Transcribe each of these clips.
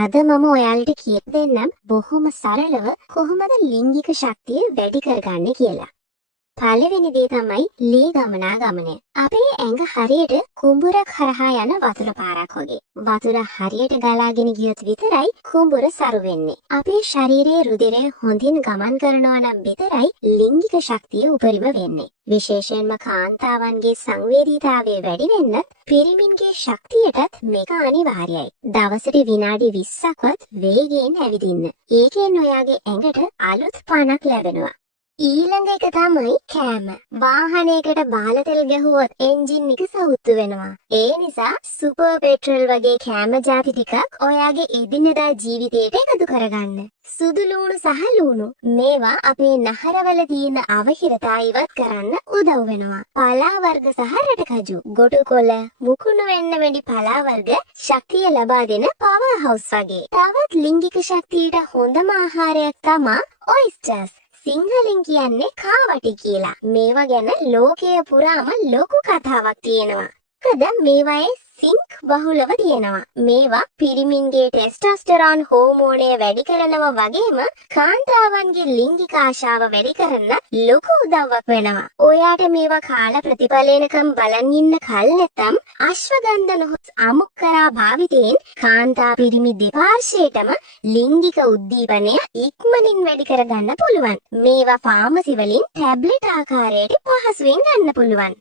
අද මම ඔයාලට කියලා දෙන්නම් බොහොම සරලව කොහොමද ලිංගික ශක්තිය වැඩි කරගන්නේ කියලා. පළවෙනි දේ තමයි ලී ගමනාගමනය. අපේ ඇඟ හරියට කුඹුරක් හරහා යන වතුර පාරක් වගේ. වතුර හරියට ගලාගෙන ගියොත් විතරයි කුඹුර සරු වෙන්නේ. අපේ ශරීරයේ රුධිරය හොඳින් ගමන් කරනවා නම් විතරයි ලිංගික ශක්තිය උපරිම වෙන්නේ. විශේෂයෙන්ම කාන්තාවන්ගේ සංවේදීතාවය වැඩි වෙන්නත් පිරිමින්ගේ ශක්තියටත් මේක අනිවාර්යයි. දවසට විනාඩි 20ක්වත් වේගයෙන් ඇවිදින්න. ඒකෙන් ඔයාගේ ඇඟට අලුත් පණක් ලැබෙනවා. ඊළඟ එක තමයි කෑම. වාහනයකට බාල තෙල් ගැහුවොත් එන්ජින් එක සවුත්තු වෙනවා. ඒ නිසා සුපර් පෙට්‍රල් වගේ කෑම ಜಾති ටිකක් ඔයාගේ එදිනෙදා ජීවිතයට එකතු කරගන්න. සුදු ලුණු සහ ලුණු මේවා අපේ නහරවල තියෙන අවහිරතා ඉවත් කරන්න උදව් වෙනවා. පලා වර්ග සහ රටකජු, ගොටුකොළ, මුකුණු වෙන්න වැඩි පලා වර්ග ශක්තිය ලබා දෙන පවර් හවුස් වගේ. තවත් ලිංගික ශක්තියට හොඳම ආහාරයක් තමයි ඔයිස්ටර්ස්. සිංහලෙන් කියන්නේ කාවටි කියලා. මේවා ගැන ලෝකයේ පුරාම ලොකු කතාවක් තියෙනවා. මොකද මේවායේ සිංක් බහුලව තියෙනවා. මේවා පිරිමින්ගේ ටෙස්ටොස්ටෙරෝන් හෝමෝනය වැඩි කරනවා වගේම කාන්තාවන්ගේ ලිංගික ආශාව වැඩි කරන්න ලොකු උදව්වක් වෙනවා. ඔයාට මේවා කාලා ප්‍රතිඵල එනකම් බලන් ඉන්න කල් නැත්නම් අශ්වගන්ධ නොහොත් අමුක්කරා භාවිතයෙන් කාන්තා පිරිමි දෙපාර්ශ්වයටම ලිංගික උද්දීපනය ඉක්මනින් වැඩි කරගන්න පුළුවන්. මේවා ෆාමසි වලින් ටැබ්ලට් ආකාරයට පහසුවෙන් ගන්න පුළුවන්.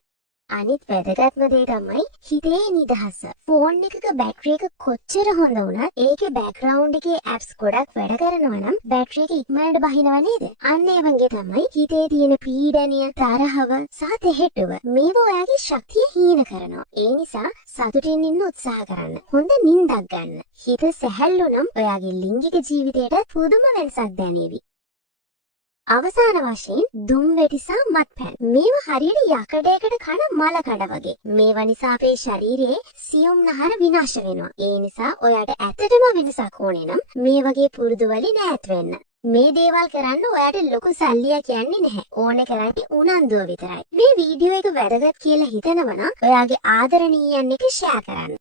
අනිත් වැදගත්ම දේ තමයි හිතේ නිදහස. ෆෝන් එකක බැටරි එක කොච්චර හොඳ වුණත් ඒකේ බෑග්ග්‍රවුන්ඩ් එකේ ඇප්ස් ගොඩක් වැඩ කරනවා නම් බැටරි එක ඉක්මනට බහිනව නේද? අන්න ඒ වගේ තමයි හිතේ තියෙන පීඩනය, තරහව සහ තෙහෙටුව මේවා ඔයාගේ ශක්තිය හීන කරනවා. ඒ නිසා සතුටින් ඉන්න උත්සාහ කරන්න. හොඳ නිින්දක් ගන්න. හිත සැහැල්ලු නම් ඔයාගේ ලිංගික ජීවිතයට පුදුම වෙනසක් දැනේවි. අවසාන වශයෙන් දුම්වැටි සහ මත්පැන්. මේවා හරියට යකඩයකට කන මලකඩ වගේ. මේවා නිසා අපේ ශරීරයේ සියුම් නහර විනාශ වෙනවා. ඒ නිසා ඔයාට ඇත්තටම වෙනසක් ඕනේ නම් මේ වගේ පුරුදු වලින් ඈත් වෙන්න. මේ දේවල් කරන්න ඔයාට ලොකු සල්ලියක් යන්නේ නැහැ. ඕනේ කරන්නේ උනන්දුව විතරයි. මේ වීඩියෝ එක වැදගත් කියලා හිතනවා නම් ඔයාගේ ආදරණීයයන් එක්ක ෂෙයා කරන්න.